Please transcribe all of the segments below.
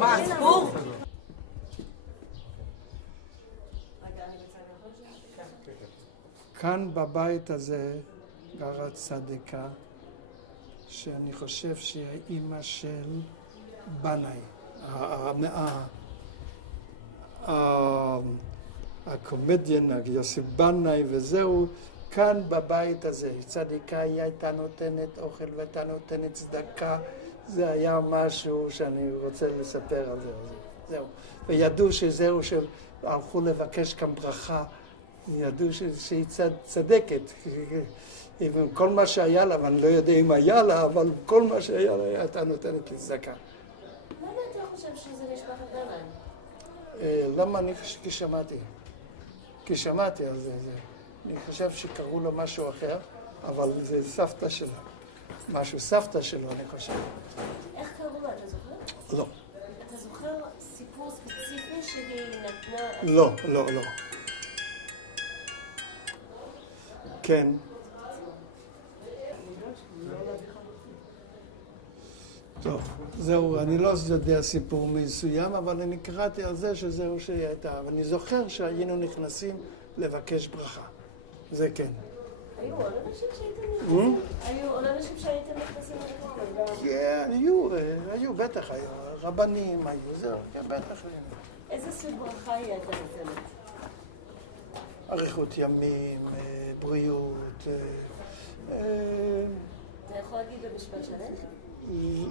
מה, סיפור? כאן בבית הזה גרה צדיקה, שאני חושב שהיא האימא של בנאי, הקומדיין, יוסי בנאי וזהו, כאן בבית הזה. צדיקה היא הייתה נותנת אוכל והייתה נותנת צדקה, זה היה משהו שאני רוצה לספר על זה. זהו. וידעו שזהו שהלכו לבקש כאן ברכה, ידעו שהיא צדקת. עם כל מה שהיה לה, ואני לא יודע אם היה לה, אבל כל מה שהיה לה הייתה נותנת לצדקה. למה אתה חושב שזה משפחת בנאי? למה אני כי שמעתי על זה. אני חושב שקראו לו משהו אחר, אבל זה סבתא שלו. משהו סבתא שלו, אני חושב. איך קראו לו, אתה זוכר? לא. אתה זוכר סיפור ספציפי שהיא נתנה... לא. כן. טוב, זהו, אני לא יודע סיפור מסוים, אבל אני קראתי על זה שזהו שהיא הייתה. ואני זוכר שהיינו נכנסים לבקש ברכה. זה כן. היו עוד אנשים שהייתם נכנסים? היו עוד אנשים שהייתם נכנסים לבקש? כן, היו, בטח היו. רבנים היו, זהו, כן, בטח היו. איזה סוג ברכה היא הייתה נותנת? אריכות ימים, בריאות. אתה יכול להגיד במשפט שלם?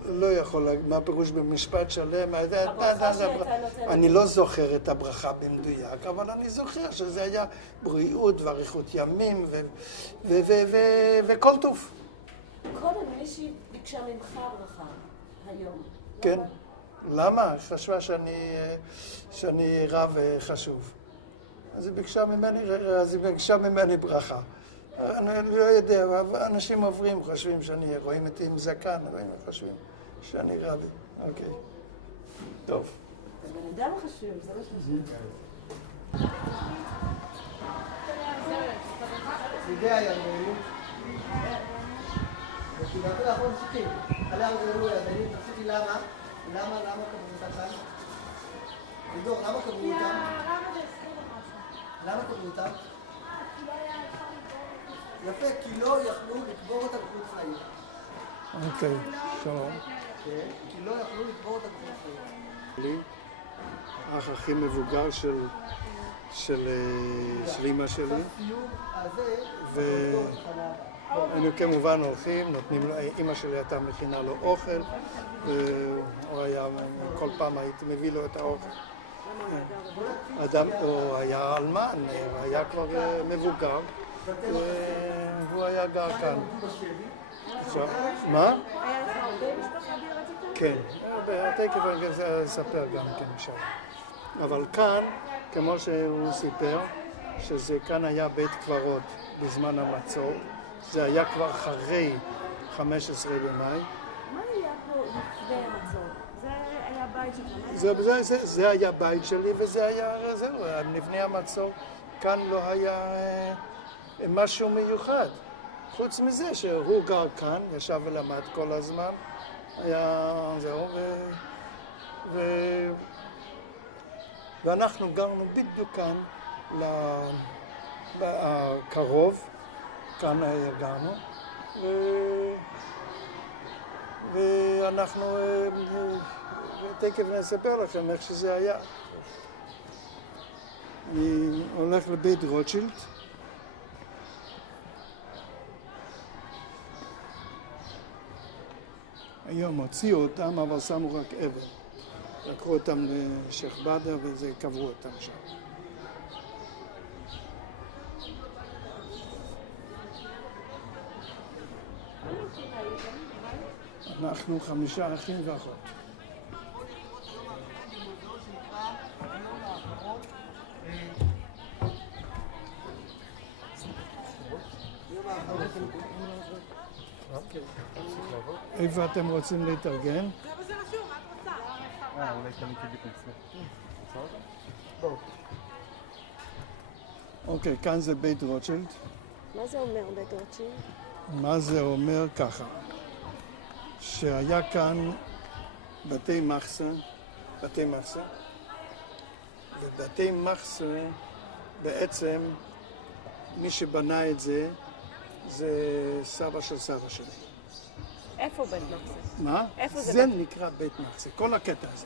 לא יכול, מה פירוש במשפט שלם? הברכה שהייתה נותנת. אני לא זוכר את הברכה במדויק, אבל אני זוכר שזה היה בריאות ואריכות ימים וכל טוב. קודם מישהי ביקשה ממך ברכה היום. כן. למה? חשבה שאני רב חשוב. אז היא ביקשה ממני ברכה. אני לא יודע, אנשים עוברים, חושבים שאני רואים אותי עם זקן, חושבים שאני רבי. אוקיי. טוב. זה בן אדם חשוב, זה לא חשוב. idea ירדנית. וכאילו אנחנו ממשיכים. עליה הוא ירדנית, תפסידי למה? למה קבעו אותה כאן? לידור, למה קבעו אותה? למה קבעו אותה? יפה, כי לא יכלו לקבור אותה בחוץ לעיר. אוקיי, שלום. כן, כי לא יכלו לקבור אותה בחוץ לעיר. האח הכי מבוגר של אמא שלי. והיינו כמובן הולכים, נותנים לו, אמא שלי הייתה מכינה לו אוכל, והוא היה, כל פעם הייתי מביא לו את האוכל. הוא היה אלמן, היה כבר מבוגר, והוא היה גר כאן. מה? היה לך הרבה משפחה בארץ איתה? כן, תכף אני אספר גם כן עכשיו. אבל כאן, כמו שהוא סיפר, שזה כאן היה בית קברות בזמן המצור, זה היה כבר אחרי 15 במאי. מה היה פה לפני המצור? זה היה בית שלך? זה היה בית שלי וזה היה, זהו, לפני המצור. כאן לא היה משהו מיוחד. חוץ מזה שהוא גר כאן, ישב ולמד כל הזמן, היה זהו, ואנחנו גרנו בדיוק כאן, קרוב, כאן גרנו, ואנחנו, תכף נספר לכם איך שזה היה. אני הולך לבית רוטשילד, היום הוציאו אותם, אבל שמו רק אבן. לקחו אותם לשייח' באדר וזה קברו אותם שם. אנחנו 5 אחים ואחות. איפה אתם רוצים להתארגן? זה רשום, מה את רוצה? אולי תמיד תגיד בואו. אוקיי, כאן זה בית רוטשילד. מה זה אומר בית רוטשילד? מה זה אומר ככה? שהיה כאן בתי מחסה, ובתי מחסה בעצם מי שבנה את זה סבא של סבא שלי. איפה בית מחסה? מה? איפה זה זה נקרא בית מחסה, כל הקטע הזה.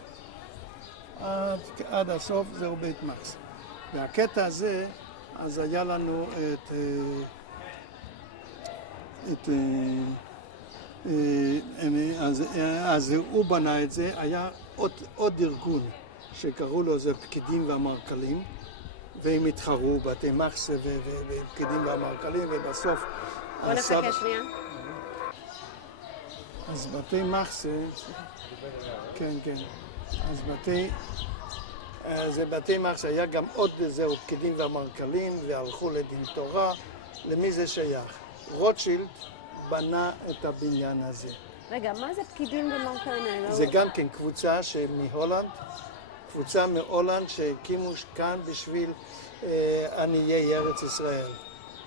עד הסוף זהו בית מחסה. והקטע הזה, אז היה לנו אז הוא בנה את זה, היה עוד ארגון שקראו לו זה פקידים והמרקלים, והם התחרו בתי מחסה ופקידים והמרקלים, ובסוף... בוא נחכה שנייה. אז בתי מחסה, כן, אז בתי מחסה היה גם עוד זהו פקידים והמרקלים, והלכו לדין תורה. למי זה שייך? רוטשילד בנה את הבניין הזה. רגע, מה זה פקידים ומרקלים? זה גם כן קבוצה מהולנד שהקימו כאן בשביל עניי ארץ ישראל.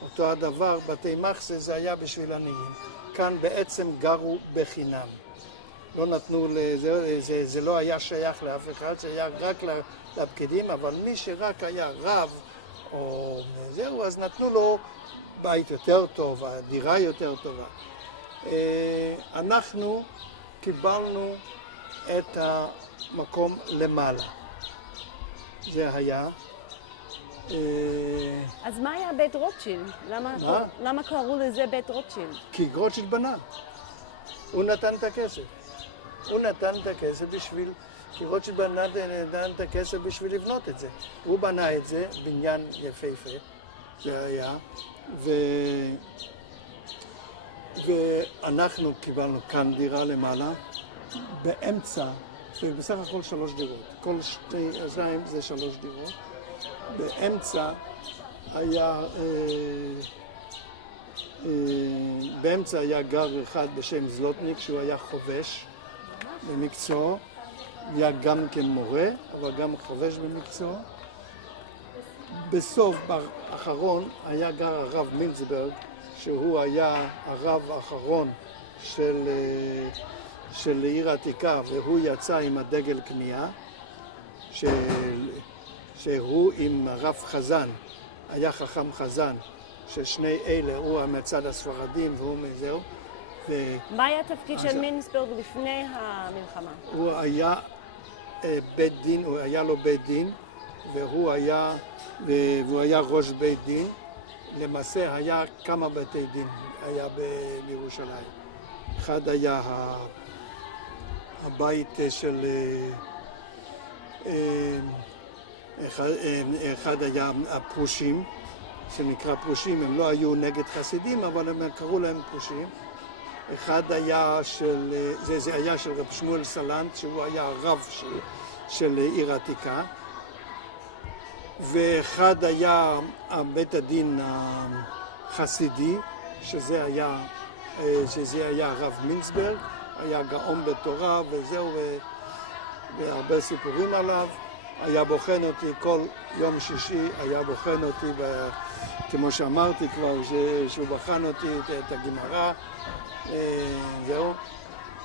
אותו הדבר, בתי מחסה זה היה בשביל עניים. כאן בעצם גרו בחינם. לא נתנו, זה לא היה שייך לאף אחד, זה היה רק לפקידים, אבל מי שרק היה רב או זהו, אז נתנו לו בית יותר טוב, דירה יותר טובה. אנחנו קיבלנו את המקום למעלה. זה היה. אז מה היה בית רוטשילד? למה קראו לזה בית רוטשילד? כי רוטשילד בנה. הוא נתן את הכסף. כי רוטשילד נתן את הכסף בשביל לבנות את זה. הוא בנה את זה, בניין יפהפה, זה היה. ואנחנו קיבלנו כאן דירה למעלה, באמצע, בסך הכל 3 דירות. כל שניים זה 3 דירות. באמצע היה גר אחד בשם זלוטניק, שהוא היה חובש במקצוע, היה גם כן מורה, אבל גם חובש במקצוע. בסוף האחרון היה גר הרב מילצברג, שהוא היה הרב האחרון של עיר העתיקה, והוא יצא עם הדגל כניעה, שהוא עם הרב חזן, היה חכם חזן, ששני אלה, הוא מצד הספרדים והוא מזהו. מה היה התפקיד של מילצברג לפני המלחמה? הוא היה בית דין, היה לו בית דין, והוא היה ראש בית דין. למעשה היה כמה בתי דין, היה בירושלים. אחד היה הבית של... אחד היה הפרושים, שנקרא פרושים, הם לא היו נגד חסידים, אבל הם קראו להם פרושים. אחד היה זה היה של רב שמואל סלנט, שהוא היה הרב של עיר העתיקה. ואחד היה בית הדין החסידי, שזה היה הרב מילצברג, היה גאון בתורה וזהו, והרבה סיפורים עליו. היה בוחן אותי כל יום שישי, היה בוחן אותי, כמו שאמרתי כבר, שהוא בחן אותי את הגמרא, זהו.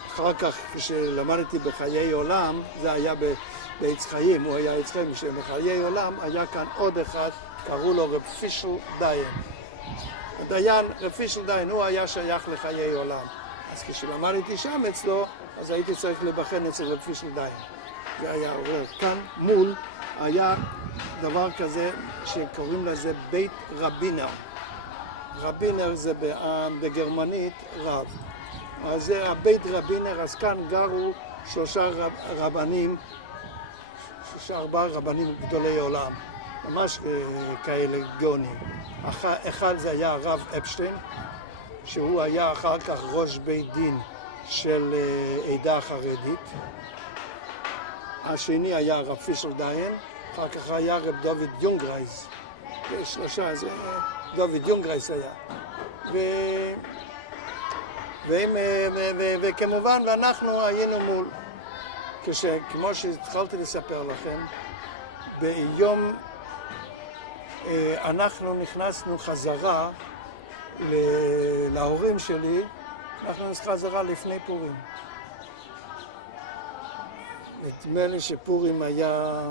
אחר כך, כשלמדתי בחיי עולם, זה היה בעץ חיים, הוא היה עץ חיים, שבחיי עולם היה כאן עוד אחד, קראו לו רב פישל דיין. הדיין, רב פישל דיין, הוא היה שייך לחיי עולם. אז כשלמדתי שם אצלו, אז הייתי צריך לבחן אצל רב פישל דיין. זה היה עורר. כאן מול היה דבר כזה שקוראים לזה בית רבינר. רבינר זה בגרמנית רב. אז זה הבית רבינר, אז כאן גרו 3 רבנים, 3-4 רבנים גדולי עולם, ממש כאלה גאונים. אחד זה היה הרב אפשטיין, שהוא היה אחר כך ראש בית דין של עדה החרדית. השני היה רב פישל דיין, אחר כך היה רב דוד יונגרייס. יש 3, זה דוד יונגרייס היה. וכמובן, ואנחנו היינו מול, כמו שהתחלתי לספר לכם, ביום אנחנו נכנסנו חזרה להורים שלי, אנחנו נכנסנו חזרה לפני פורים. נדמה לי שפורים היה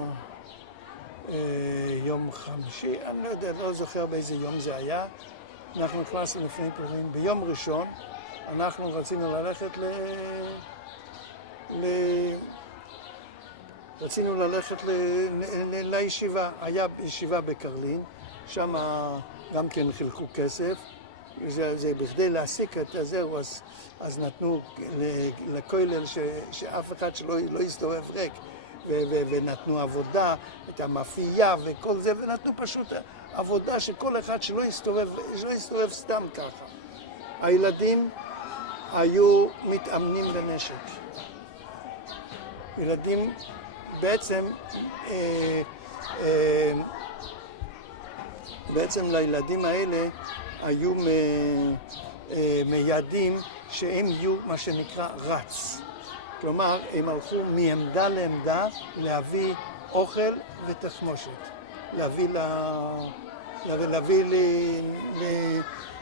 יום חמישי, אני לא יודע, לא זוכר באיזה יום זה היה. אנחנו נכנסנו לפני פורים. ביום ראשון אנחנו רצינו ללכת לישיבה. היה ישיבה בקרלין, שם גם כן חילקו כסף. זה בכדי להסיק את זהו, אז נתנו לכולל שאף אחד שלא יסתובב ריק, ונתנו עבודה, את המאפייה וכל זה, ונתנו פשוט עבודה שכל אחד שלא יסתובב סתם ככה. הילדים היו מתאמנים לנשק. ילדים בעצם לילדים האלה היו מייעדים שהם יהיו מה שנקרא רץ. כלומר, הם הלכו מעמדה לעמדה להביא אוכל ותחמושת. להביא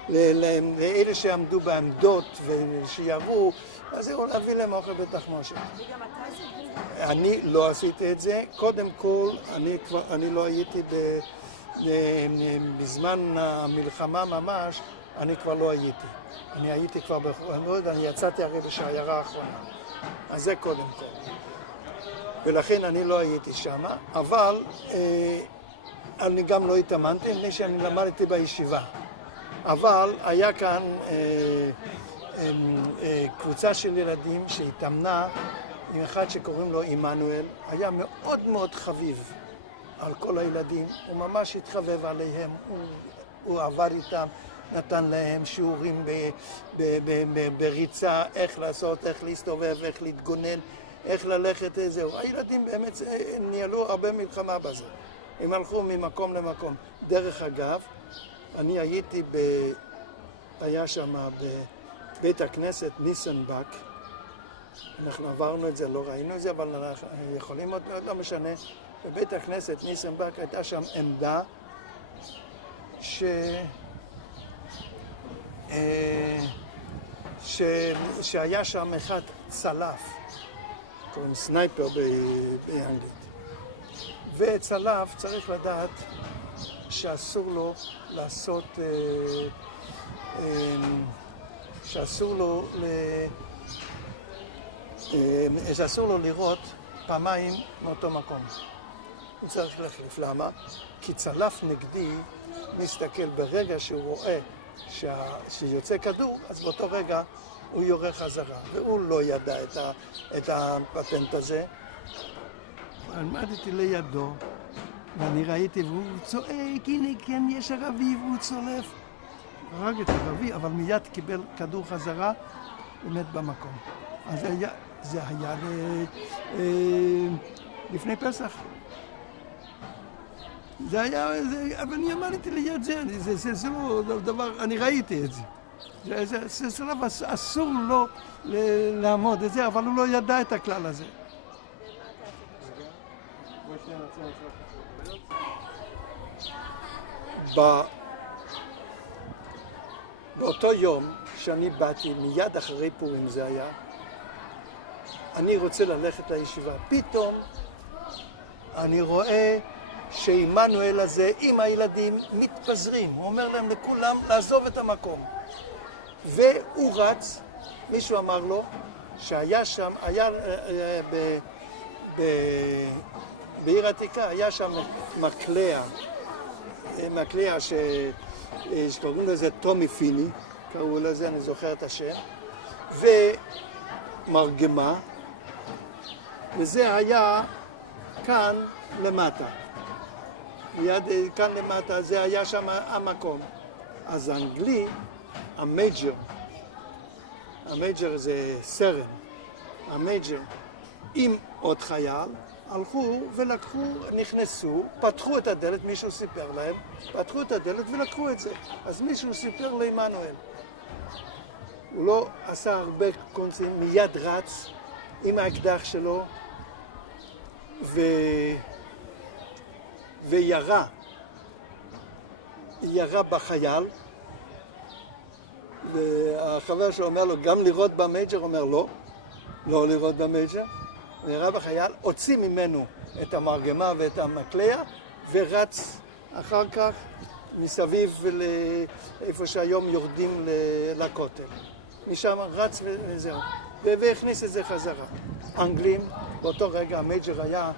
לאלה שעמדו בעמדות ושיעברו, אז זהו, להביא להם אוכל ותחמושת. וגם אתה עשית את זה? אני לא עשיתי את זה. קודם כל, אני לא הייתי בזמן המלחמה ממש, אני כבר לא הייתי. אני הייתי כבר בחורנות, אני יצאתי הרי בשיירה האחרונה. אז זה קודם כל. ולכן אני לא הייתי שם, אבל אני גם לא התאמנתי, מפני שאני למדתי בישיבה. אבל היה כאן קבוצה של ילדים שהתאמנה עם אחד שקוראים לו עמנואל. היה מאוד מאוד חביב על כל הילדים, הוא ממש התחבב עליהם, הוא עבד איתם, נתן להם שיעורים בריצה, איך לעשות, איך להסתובב, איך להתגונן, איך ללכת, זהו. הילדים באמת ניהלו הרבה מלחמה בזה. הם הלכו ממקום למקום. דרך אגב, אני הייתי היה שם בבית הכנסת ניסנבק. אנחנו עברנו את זה, לא ראינו את זה, אבל אנחנו יכולים עוד, לא משנה. בבית הכנסת ניסנבק הייתה שם עמדה שהיה שם אחד צלף, קוראים סנייפר באנגלית. וצלף צריך לדעת שאסור לו לעשות, שאסור לו לראות פעמיים מאותו מקום. הוא צריך להחליף. למה? כי צלף נגדי מסתכל ברגע שהוא רואה שיוצא כדור, אז באותו רגע הוא יורה חזרה. והוא לא ידע את הפטנט הזה. עמדתי לידו, ואני ראיתי, והוא צועק, הנה כן, יש ערבי, והוא צולף. הרג את ערבי, אבל מיד קיבל כדור חזרה, ומת במקום. אז זה היה לפני פסח. זה היה, אבל אני אמרתי ליד זה לא דבר, אני ראיתי את זה. זה סלב, אסור לו לעמוד את זה, אבל הוא לא ידע את הכלל הזה. באותו יום שאני באתי, מיד אחרי פורים זה היה, אני רוצה ללכת לישיבה. פתאום אני רואה שעמנואל הזה עם הילדים מתפזרים. הוא אומר להם לכולם לעזוב את המקום. והוא רץ, מישהו אמר לו שהיה שם, היה בעיר עתיקה, היה שם מקלע שקוראים לזה טומי פיני, קראו לזה, אני זוכר את השם, ומרגמה, וזה היה כאן למטה. מיד כאן למטה, זה היה שם המקום. אז האנגלי, המייג'ר זה סרן, המייג'ר עם עוד חייל, הלכו ולקחו, נכנסו, פתחו את הדלת, מישהו סיפר להם, פתחו את הדלת ולקחו את זה. אז מישהו סיפר לעמנואל. הוא לא עשה הרבה קונסים, מיד רץ עם האקדח שלו וירה בחייל, והחבר שלו אומר לו, גם לראות במייג'ר? אומר לא לירות במייג'ר. ורב החייל הוציא ממנו את המרגמה ואת המקלע, ורץ אחר כך מסביב לאיפה שהיום יורדים לכותל. משם רץ וזהו, והכניס את זה חזרה. אנגלים, באותו רגע המייג'ר היה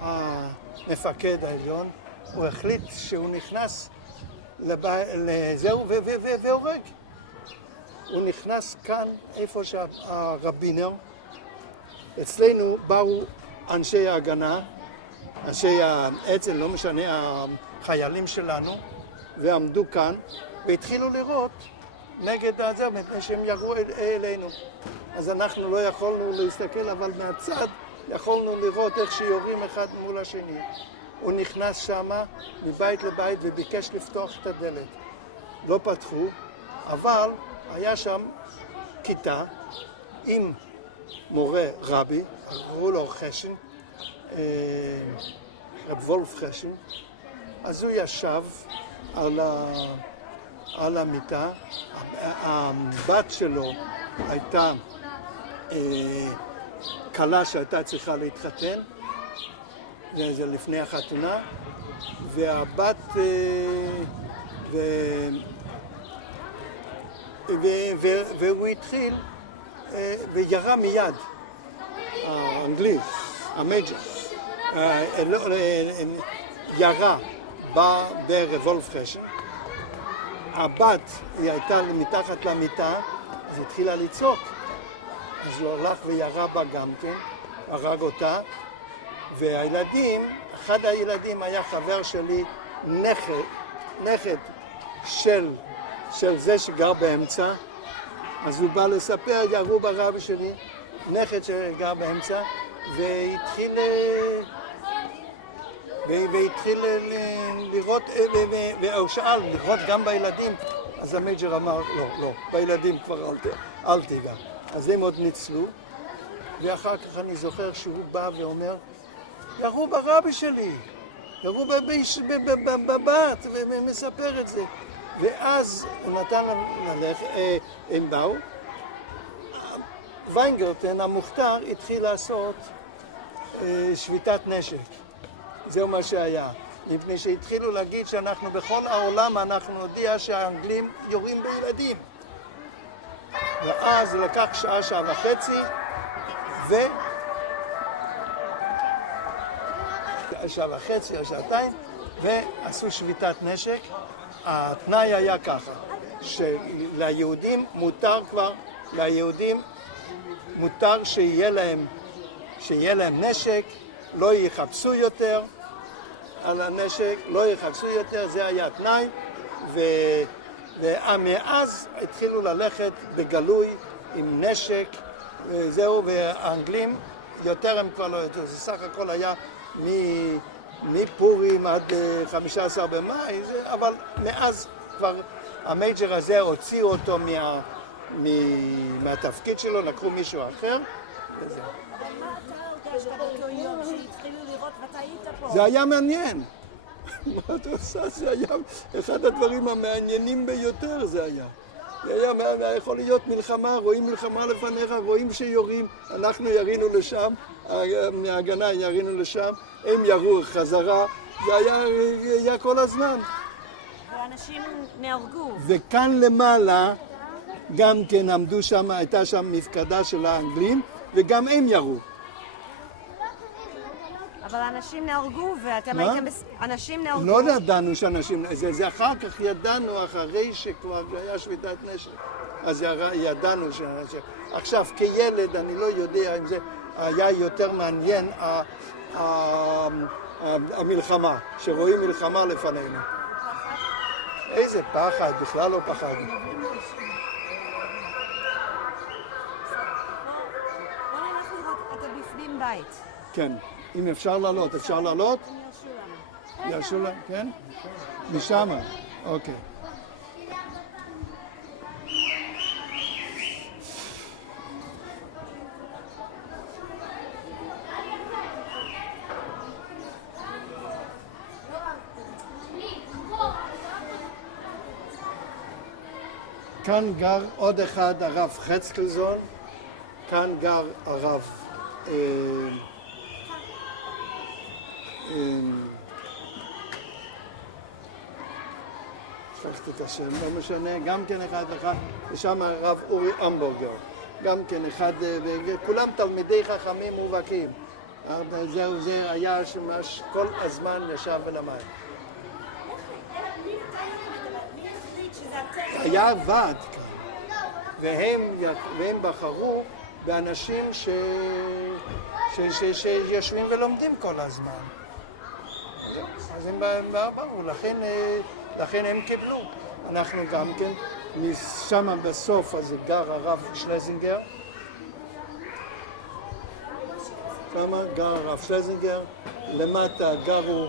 המפקד העליון, הוא החליט שהוא נכנס לזהו והורג. הוא נכנס כאן איפה שהרבינר, אצלנו באו אנשי ההגנה, אנשי האצ"ל, לא משנה, החיילים שלנו, ועמדו כאן, והתחילו לראות נגד הזה, מפני שהם ירו אלינו. אז אנחנו לא יכולנו להסתכל, אבל מהצד יכולנו לראות איך שיורים אחד מול השני. הוא נכנס שמה מבית לבית וביקש לפתוח את הדלת. לא פתחו, אבל היה שם כיתה עם מורה רבי, קראו לו חשן, רב וולף חשן. אז הוא ישב על המיטה, הבת שלו הייתה קלה שהייתה צריכה להתחתן, זה לפני החתונה, והבת והוא התחיל וירה מיד, האנגלי, המייג'ר, ירה ברבולף חשן. הבת היא הייתה מתחת למיטה, אז התחילה לצעוק, אז הוא הלך וירה בה גם כן, הרג אותה, והילדים, אחד הילדים היה חבר שלי, נכד של זה שגר באמצע, אז הוא בא לספר, ירו ברבי שלי, נכד שגר באמצע, והתחיל לראות, והוא שאל, לראות גם בילדים, אז המייג'ר אמר, לא, בילדים כבר אל תיגע. אז הם עוד ניצלו, ואחר כך אני זוכר שהוא בא ואומר, ירו ברבי שלי, ירו בבת, ומספר את זה. ואז הוא נתן ללכת, הם באו, ויינגרטן, המוכתר, התחיל לעשות שביתת נשק. זהו מה שהיה. מפני שהתחילו להגיד שאנחנו בכל העולם, אנחנו נודיע שהאנגלים יורים בילדים. ואז לקח שעה וחצי, שעה וחצי או שעתיים, ועשו שביתת נשק. התנאי היה ככה, שליהודים מותר שיהיה להם נשק, לא יחפשו יותר על הנשק, לא יחפשו יותר, זה היה התנאי, ומאז התחילו ללכת בגלוי עם נשק, וזהו, והאנגלים יותר הם כבר לא יותר, זה סך הכל היה מפורים עד 15 במאי, אבל מאז כבר המייג'ר הזה הוציאו אותו מהתפקיד שלו, לקחו מישהו אחר, וזהו. אבל מה אתה הרגשת באותו יום שהתחילו לראות ואתה היית פה? זה היה מעניין. מה אתה עושה? זה היה אחד הדברים המעניינים ביותר, זה היה. זה היה יכול להיות מלחמה, רואים מלחמה לפניך, רואים שיורים, אנחנו ירינו לשם, מההגנה ירינו לשם, הם ירו חזרה, זה היה כל הזמן. ואנשים נהרגו. וכאן למעלה גם כן עמדו שם, הייתה שם מפקדה של האנגלים, וגם הם ירו. אבל אנשים נהרגו ואתם הייתם... אנשים נהרגו. לא ידענו שאנשים... זה אחר כך ידענו, אחרי שכבר היה שביתת נשק. אז ידענו שאנשים... עכשיו, כילד, אני לא יודע אם זה היה יותר מעניין, המלחמה, שרואים מלחמה לפנינו. איזה פחד, בכלל לא פחד. בוא נלך לראות, אתה בפנים בית. כן, אם אפשר לעלות, אפשר לעלות? ירשו לנו, כן? משם, אוקיי. כאן גר עוד אחד, הרב חצקלזון, כאן גר הרב שכחתי את השם, לא משנה, גם כן אחד, ושם הרב אורי אמבורגר, גם כן אחד, כולם תלמידי חכמים מובהקים. זה היה שמש כל הזמן ישב ולמד. מי החליט שזה הטקסט? היה ועד כאן, והם בחרו באנשים שיושבים ולומדים כל הזמן. אז הם באו, לכן הם קיבלו. אנחנו גם כן, משם בסוף אז גר הרב שלזינגר. שם גר הרב שלזינגר, למטה גרו,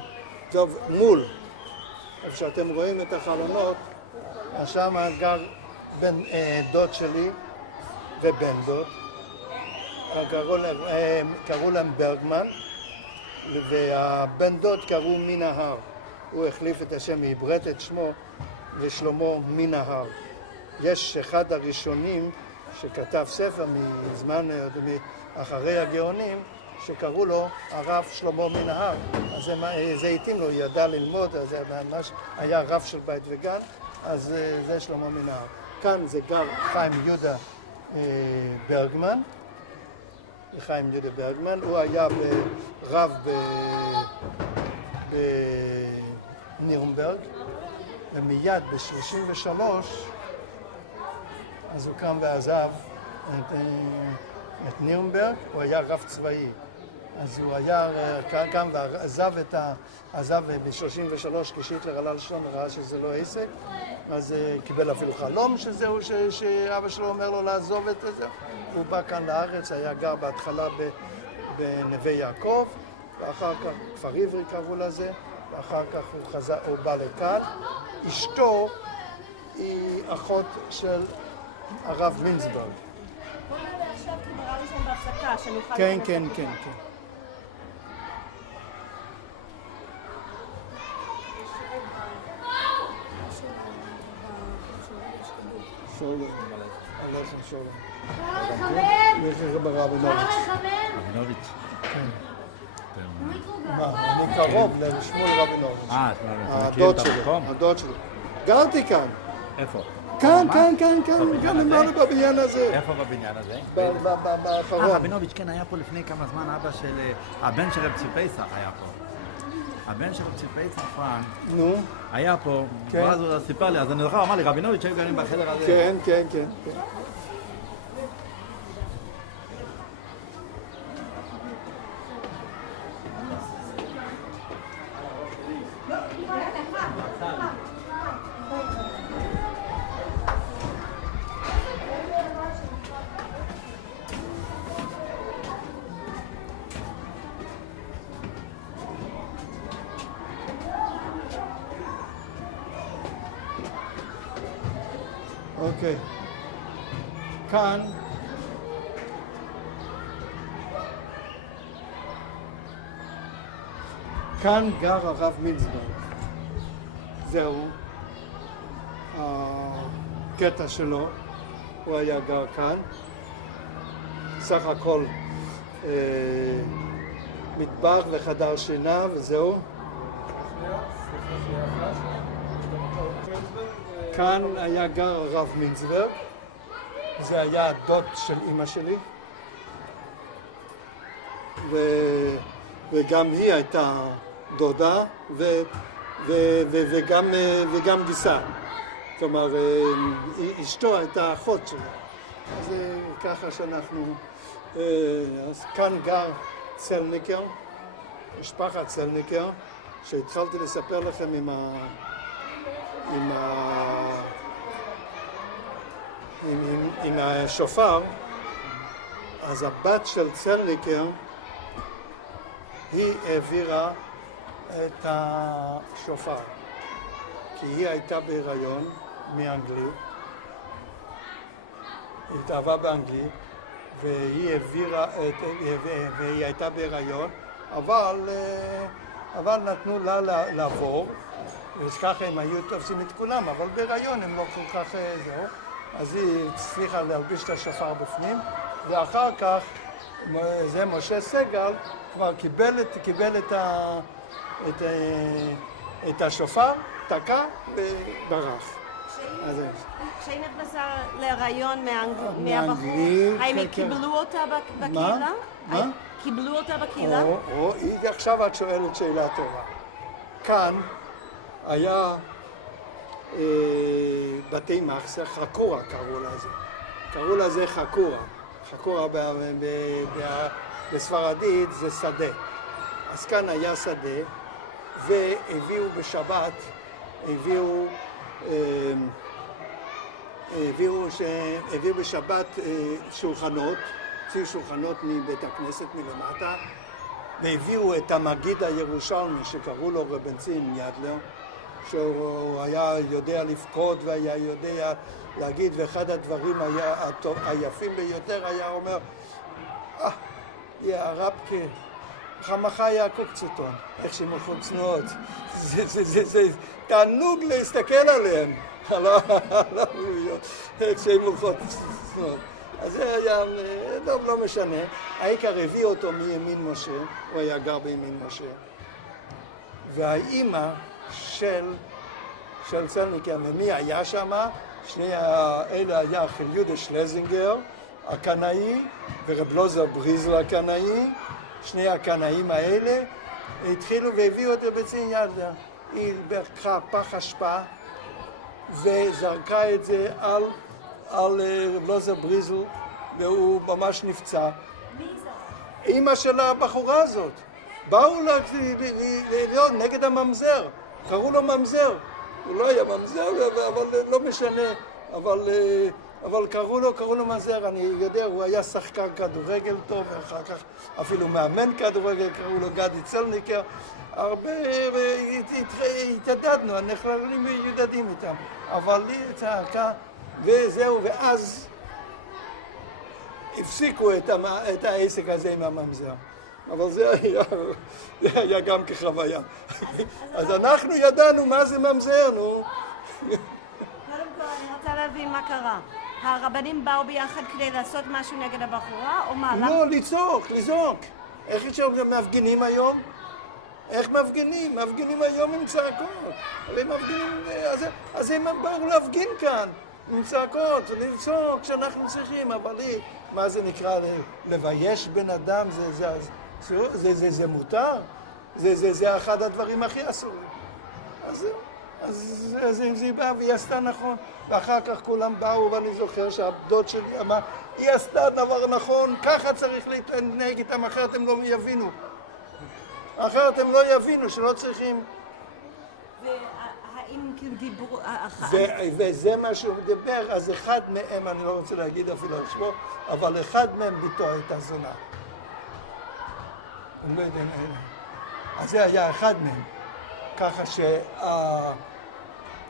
טוב, מול, איפה שאתם רואים את החלונות, אז שם גר בן דוד שלי ובן דוד, קראו להם ברגמן, והבן דוד קראו מנהר. הוא החליף את השם, עברת את שמו לשלמה מנהר. יש אחד הראשונים שכתב ספר מזמן, אחרי הגאונים, שקראו לו הרב שלמה מנהר. אז זה התאים לו, ידע ללמוד, אז זה ממש היה רב של בית וגן, אז זה שלמה מנהר. כאן זה גר חיים יהודה ברגמן. חיים יהודה ברגמן, הוא היה רב בנירנברג, ומיד ב-33 אז הוא קם ועזב את נירנברג, הוא היה רב צבאי. אז הוא היה קם ועזב ב-33 כשהיטלר עלה לשלום, ראה שזה לא עסק, אז קיבל אפילו חלום שזהו, שאבא שלו אומר לו לעזוב את זה. הוא בא כאן לארץ, היה גר בהתחלה בנווה יעקב, ואחר כך כפר עברי קראו לזה, ואחר כך הוא בא לכאן. אשתו היא אחות של הרב מינסברג. בוא נדבר עכשיו, כי נראה לי שם בהפסקה, שאני אוכל... כן, כן, כן, כן. שולם, הלחם שולם. לכי ברבינוביץ'. רבינוביץ'. כן. מה, אני קרוב לשמואל רבינוביץ'. הדוד שלי. הדוד שלי. גרתי כאן. איפה? כאן, למעלה בבניין הזה. איפה בבניין הזה? באחרון. רבינוביץ', כן, היה פה לפני כמה זמן, אבא של... הבן של רב צבי פסח היה פה. הבן של רב צבי פסח, פרנק, היה פה, ואז הוא סיפר לי, אז אני זוכר, אמר לי, רבינוביץ' היו גרים בחדר הזה. כן, כן, כן. אוקיי, כאן גר הרב מינסברג. זהו הקטע שלו, הוא היה גר כאן. סך הכל מטבח וחדר שינה וזהו. כאן היה גר הרב מינסברג, זה היה הדוד של אמא שלי, וגם היא הייתה דודה וגם גיסה. כלומר, אשתו הייתה אחות שלה. אז ככה שאנחנו... אז כאן גר צלניקר, משפחת צלניקר, שהתחלתי לספר לכם עם השופר. אז הבת של צלניקר היא העבירה את השופר, כי היא הייתה בהיריון מאנגלי, היא התאהבה באנגלי, והיא הייתה בהיריון, אבל נתנו לה לעבור, וככה הם היו תופסים את כולם, אבל בהיריון הם לא כל כך זהו. אז היא הצליחה להלביש את השופר בפנים, ואחר כך זה משה סגל כבר קיבל את השופר, תקע וברח. כשהיא נכנסה להיריון מהבחור, מאנגלית, האם כן. קיבלו אותה בקהילה? מה? קיבלו אותה בקהילה? עכשיו את שואלת שאלה טובה. כאן היה בתי מחסה, חקורה קראו לזה חקורה. חקורה בספרדית זה שדה. אז כאן היה שדה, והביאו בשבת, הביאו בשבת שולחנות, הוציאו שולחנות מבית הכנסת מלמטה, והביאו את המגיד הירושלמי שקראו לו רבנצין ידלר, שהוא היה יודע לפקוד והיה יודע להגיד, ואחד הדברים היפים ביותר היה אומר, יא רבקה, חמך היה קוקצטון, איך שהם הולכות צנועות. זה תענוג להסתכל עליהם, איך שהם הולכות צנועות. אז זה היה, לא משנה. העיקר הביא אותו מימין משה, הוא היה גר בימין משה. והאימא של צלניקר, ומי היה שם? שני האלה היה חיליודה שלזינגר, הקנאי, ורב לוזר בריזל הקנאי. שני הקנאים האלה התחילו והביאו את רבנצין ידלר. היא לקחה פח אשפה וזרקה את זה על רב לוזר בריזל, והוא ממש נפצע. מי זה? אימא של הבחורה הזאת. באו נגד הממזר, קראו לו ממזר. הוא לא היה ממזר, אבל לא משנה. אבל קראו לו ממזר, אני יודע, הוא היה שחקן כדורגל טוב, ואחר כך אפילו מאמן כדורגל, קראו לו גדי צלניקר. הרבה התיידדנו, אנחנו יודעים איתם. אבל לי צעקה, וזהו, ואז הפסיקו את העסק הזה עם הממזר. אבל זה היה גם כחוויה. אז אנחנו ידענו מה זה ממזר, נו. קודם כל, אני רוצה להבין מה קרה. הרבנים באו ביחד כדי לעשות משהו נגד הבחורה, או מה? לא, לזעוק. איך מפגינים היום? איך מפגינים? מפגינים היום עם צעקות. אז הם באו להפגין כאן, עם צעקות, לצעוק שאנחנו צריכים, אבל מה זה נקרא לבייש בן אדם? זה מותר? זה אחד הדברים הכי אסורים. אז היא באה והיא עשתה נכון, ואחר כך כולם באו, ואני זוכר שהדוד שלי אמר, היא עשתה דבר נכון, ככה צריך להתנהג איתם, אחרת הם לא יבינו. אחרת הם לא יבינו שלא צריכים. והאם כאילו דיברו... וזה מה שהוא מדבר, אז אחד מהם, אני לא רוצה להגיד אפילו על שמו, אבל אחד מהם ביטו את הזונה. אני לא יודע אם אלה. אז זה היה אחד מהם. ככה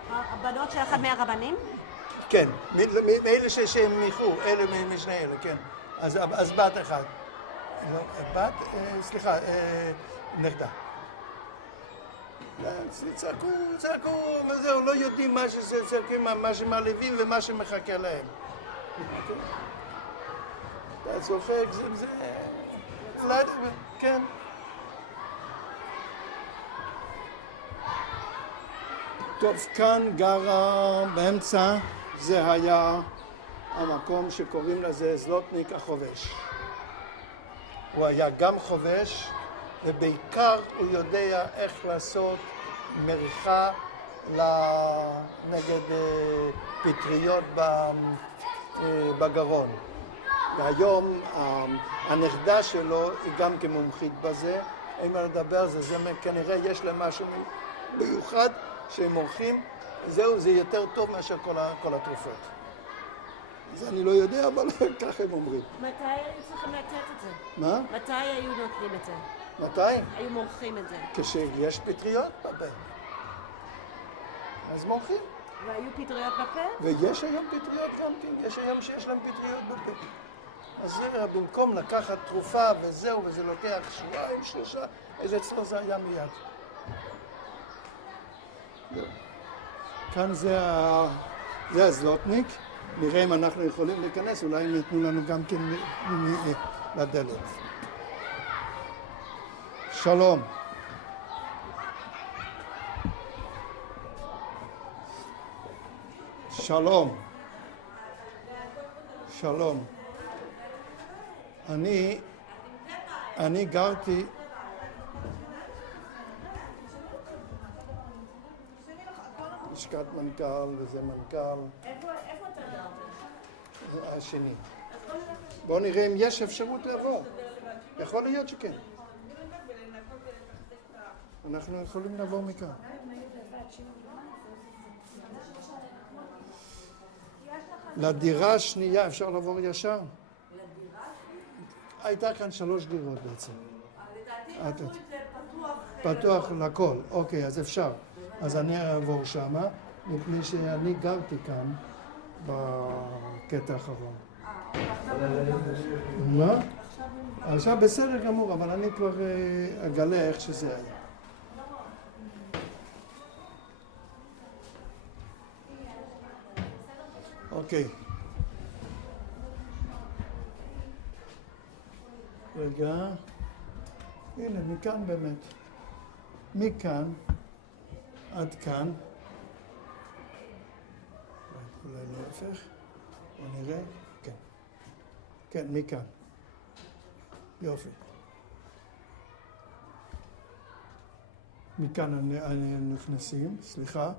הבנות של אחד מהרבנים? כן, מאלה שהם ניחו, אלה משני אלה, כן. אז בת אחד. סליחה, נכדה. צעקו, זהו, לא יודעים מה שמעליבים ומה שמחכה להם. אתה צוחק, זה... כן. טוב, כאן גרה באמצע, זה היה המקום שקוראים לזה זלוטניק החובש. הוא היה גם חובש, ובעיקר הוא יודע איך לעשות מריחה נגד פטריות בגרון. והיום הנכדה שלו היא גם כמומחית בזה, אין מה לדבר, זה כנראה יש להם משהו מיוחד שהם מורחים, זהו, זה יותר טוב מאשר כל התרופות. זה אני לא יודע, אבל ככה הם אומרים. מתי היו צריכים לתת את זה? מה? מתי היו נותנים את זה? מתי? היו מורחים את זה. כשיש פטריות בפה. אז מורחים. והיו פטריות בפה? ויש היום פטריות גם כן, יש היום שיש להם פטריות בפה. אז זה במקום לקחת תרופה וזהו, וזה לוקח שבועיים, 3, איזה אצלו זה היה מיד. כאן זה הזלוטניק, נראה אם אנחנו יכולים להיכנס, אולי הם יתנו לנו גם כן לדלת. שלום. שלום. שלום. אני גרתי... לשכת מנכ"ל וזה מנכ"ל. איפה אתה גרת? השני. בואו נראה אם יש אפשרות לעבור. יכול להיות שכן. אנחנו יכולים לעבור מכאן. לדירה השנייה אפשר לעבור ישר? הייתה כאן 3 דירות בעצם. לדעתי פתחו את זה פתוח לכל. אוקיי, אז אפשר. אז אני אעבור שמה, מפני שאני גרתי כאן בקטע האחרון. מה? עכשיו בסדר גמור, אבל אני כבר אגלה איך שזה היה. אוקיי. רגע. הנה, מכאן באמת. מכאן עד כאן. אולי להפך. בוא נראה. כן. כן, מכאן. יופי. מכאן נכנסים, סליחה.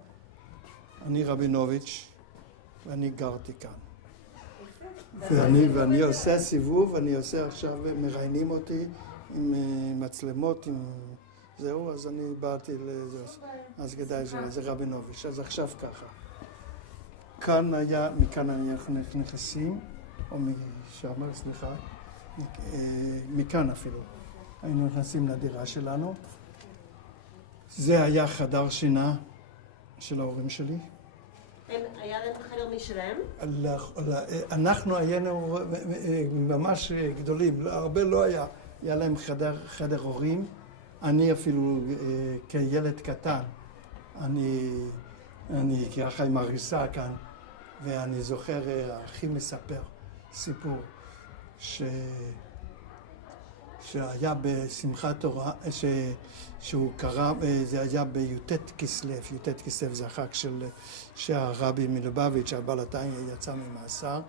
אני רבינוביץ' ואני גרתי כאן. ואני עושה סיבוב, אני עושה עכשיו, מראיינים אותי עם מצלמות, עם זהו, אז אני באתי לזה, אז כדאי שזה רבינוביץ', אז עכשיו ככה. כאן היה, מכאן אנחנו נכנסים, או משם, סליחה, מכאן אפילו, היינו נכנסים לדירה שלנו. זה היה חדר שינה של ההורים שלי. היה להם חדר משלהם? אנחנו היינו ממש גדולים, הרבה לא היה. היה להם חדר הורים. אני אפילו כילד קטן, אני ככה עם הריסה כאן, ואני זוכר, אחי מספר סיפור שהיה בשמחת תורה, שהוא קרא, זה היה בי"ט כסלו, י"ט כסלו זה החג שהרבי מלובביץ', הבעל התניא, יצא ממאסר,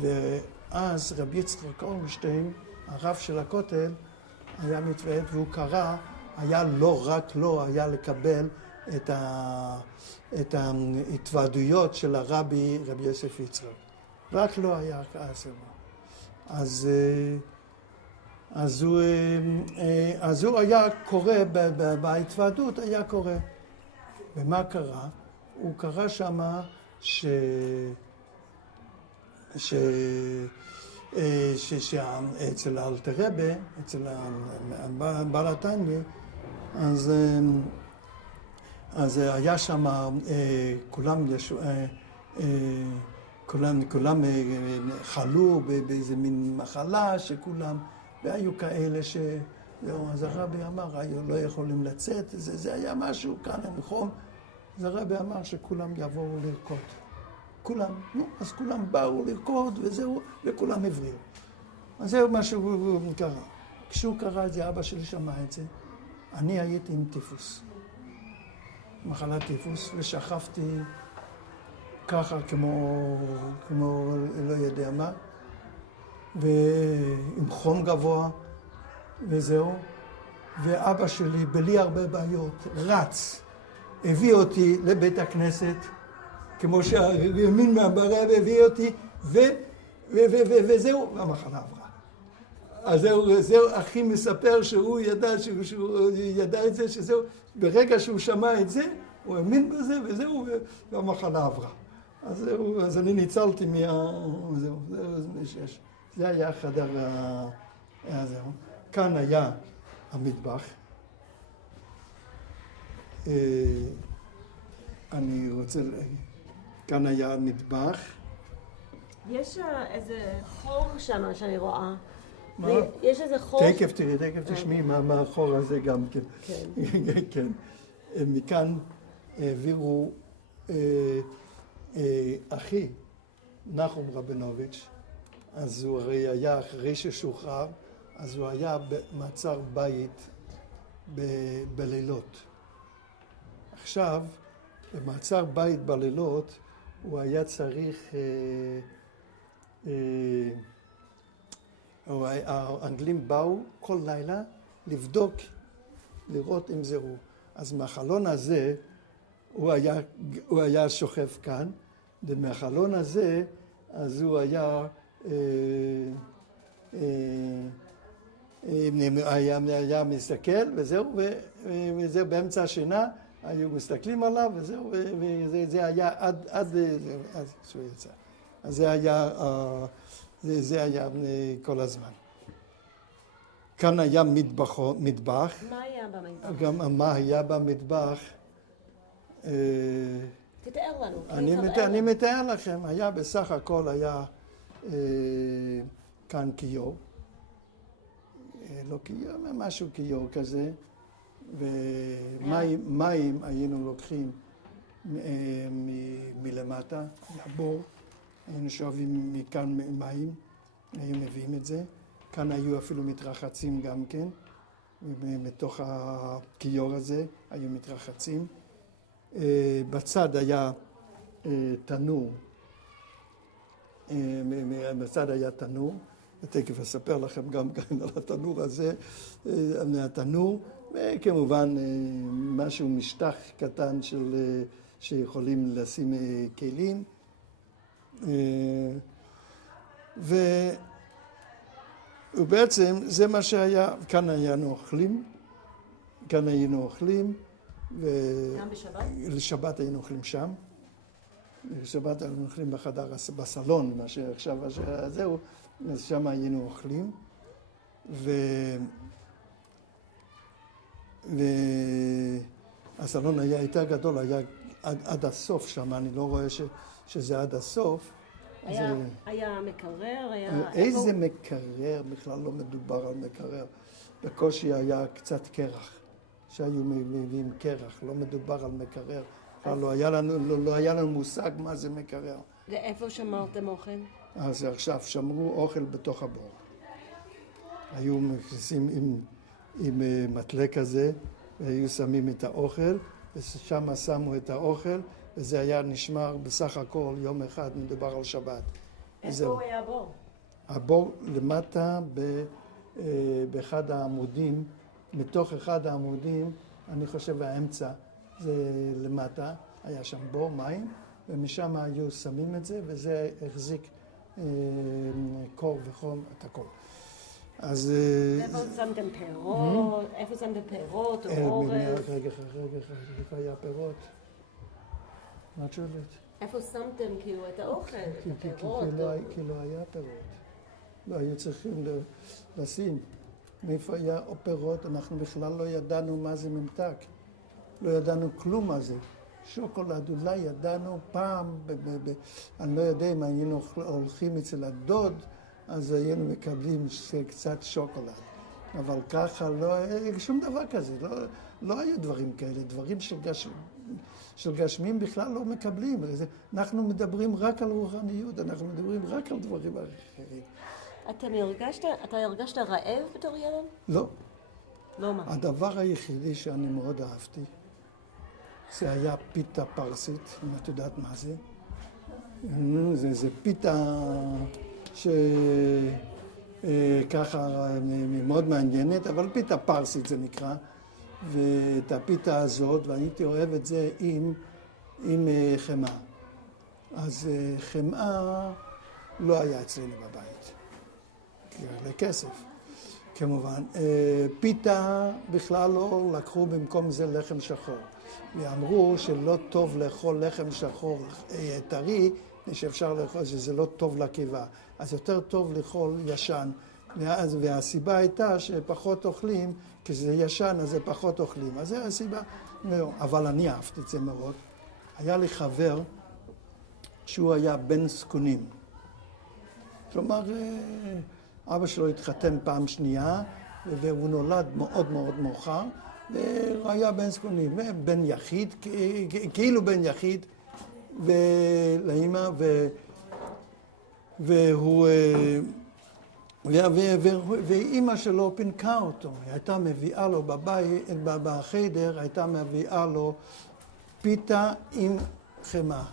ואז רבי יצחק אורנשטיין, הרב של הכותל, היה מתוועד והוא קרא, היה לא רק לו, היה לקבל את ההתוועדויות של הרבי יוסף יצחק. רק לא היה כעס. אז הוא היה קורא, בהתוועדות היה קורא. ומה קרה? הוא קרא שמה שאצל האלטר רבי, אצל הבעל התניא, אז היה שם, כולם חלו באיזה מין מחלה שכולם, והיו כאלה אז הרבי אמר, לא יכולים לצאת, זה היה משהו כאן עם חום, אז הרבי אמר שכולם יבואו לרקוד. כולם, אז כולם באו לרקוד וזהו, וכולם הבריאו. אז זהו מה שהוא קרא. כשהוא קרא את זה, אבא שלי שמע את זה, אני הייתי עם טיפוס. מחלת טיפוס, ושכבתי ככה כמו לא יודע מה, ועם חום גבוה, וזהו. ואבא שלי, בלי הרבה בעיות, רץ, הביא אותי לבית הכנסת, כמו שהימין מהברב הביא אותי, וזהו, והמחלה עברה. אז זהו, אחי מספר שהוא ידע את זה, שזהו, ברגע שהוא שמע את זה, הוא האמין בזה, וזהו, והמחלה עברה. אז זהו, אז אני ניצלתי זהו, זה היה החדר, זהו. כאן היה המטבח. אני רוצה, כאן היה מטבח. יש איזה חור שם שאני רואה. מה? יש איזה חור... תכף תשמעי מה החור הזה גם כן. כן. כן. מכאן העבירו אחי, נחום רבינוביץ', אז הוא הרי היה, אחרי ששוחרר, אז הוא היה במעצר בית בלילות. עכשיו, במעצר בית בלילות, הוא היה צריך, האנגלים באו כל לילה לבדוק, לראות אם זה הוא. אז מהחלון הזה, הוא היה שוכב כאן, ומהחלון הזה, אז הוא היה מסתכל, וזהו, וזה באמצע השינה, היו מסתכלים עליו, וזהו, וזה היה עד שהוא יצא. אז זה היה כל הזמן. כאן היה מטבח. מה היה במטבח? גם מה היה במטבח. תתאר לנו. אני מתאר לכם, היה בסך הכל היה כאן כיור. לא כיור, משהו כיור כזה. ומים היינו לוקחים מלמטה, לבור. היינו שואבים מכאן מים, היו מביאים את זה. כאן היו אפילו מתרחצים גם כן. מתוך הכיור הזה היו מתרחצים. בצד היה תנור. בצד היה תנור. ותכף אספר לכם גם על התנור הזה, מהתנור. וכמובן משהו משטח קטן שיכולים לשים כלים. ובעצם זה מה שהיה, כאן היינו אוכלים, גם בשבת? לשבת היינו אוכלים שם. לשבת היינו אוכלים בחדר, בסלון, מה שעכשיו זהו, אז שם היינו אוכלים. והסלון היה יותר גדול, היה עד הסוף שם, אני לא רואה שזה עד הסוף. היה מקרר, היה... איזה מקרר? בכלל לא מדובר על מקרר. בקושי היה קצת קרח, שהיו מביאים קרח, לא מדובר על מקרר. לא היה לנו מושג מה זה מקרר. ואיפה שמרתם אוכל? אז עכשיו שמרו אוכל בתוך הבור. היו מכניסים עם מטלה כזה, והיו שמים את האוכל, ושם שמו את האוכל, וזה היה נשמר בסך הכל יום אחד, מדובר על שבת. איפה היה הבור? הבור למטה באחד העמודים, מתוך אחד העמודים, אני חושב האמצע, זה למטה, היה שם בור מים, ומשם היו שמים את זה, וזה החזיק קור וחום, את הכל. אז... איפה שמתם פירות? איפה שמתם פירות או אורז? רגע, איפה היה פירות? מה את שואלת? איפה שמתם כאילו את האוכל, את הפירות? כי לא היה פירות. לא היו צריכים לשים. מאיפה היה פירות? אנחנו בכלל לא ידענו מה זה ממתק. לא ידענו כלום מה זה. שוקולד אולי ידענו פעם, אני לא יודע אם היינו הולכים אצל הדוד, אז היינו מקבלים קצת שוקולד. אבל ככה לא היה שום דבר כזה, לא היו דברים כאלה, דברים של גשמים בכלל לא מקבלים. אנחנו מדברים רק על רוחניות, אנחנו מדברים רק על דברים אחרים. אתה הרגשת רעב בתור ילד? לא. לא מה? הדבר היחידי שאני מאוד אהבתי, זה היה פיתה פרסית, אם את יודעת מה זה. זה פיתה שככה מאוד מעניינת, אבל פיתה פרסית זה נקרא. ואת הפיתה הזאת, והייתי אוהב את זה עם חמאה. אז חמאה לא היה אצלנו בבית, לכסף, כמובן. פיתה בכלל לא לקחו במקום זה לחם שחור. ואמרו שלא טוב לאכול לחם שחור טרי, שאפשר לאכול, שזה לא טוב לקיבה. אז יותר טוב לאכול ישן. והסיבה הייתה שפחות אוכלים, כשזה ישן אז זה פחות אוכלים. אז זו הסיבה. אבל אני אהבתי את זה מאוד. היה לי חבר שהוא היה בן זקונים. כלומר, אבא שלו התחתן פעם שנייה, והוא נולד מאוד מאוד מאוחר, והוא היה בן זקונים, בן יחיד, כאילו בן יחיד, ולאמא, ואימא שלו פינקה אותו, היא הייתה מביאה לו בבית, בחדר, הייתה מביאה לו פיתה עם חמאה.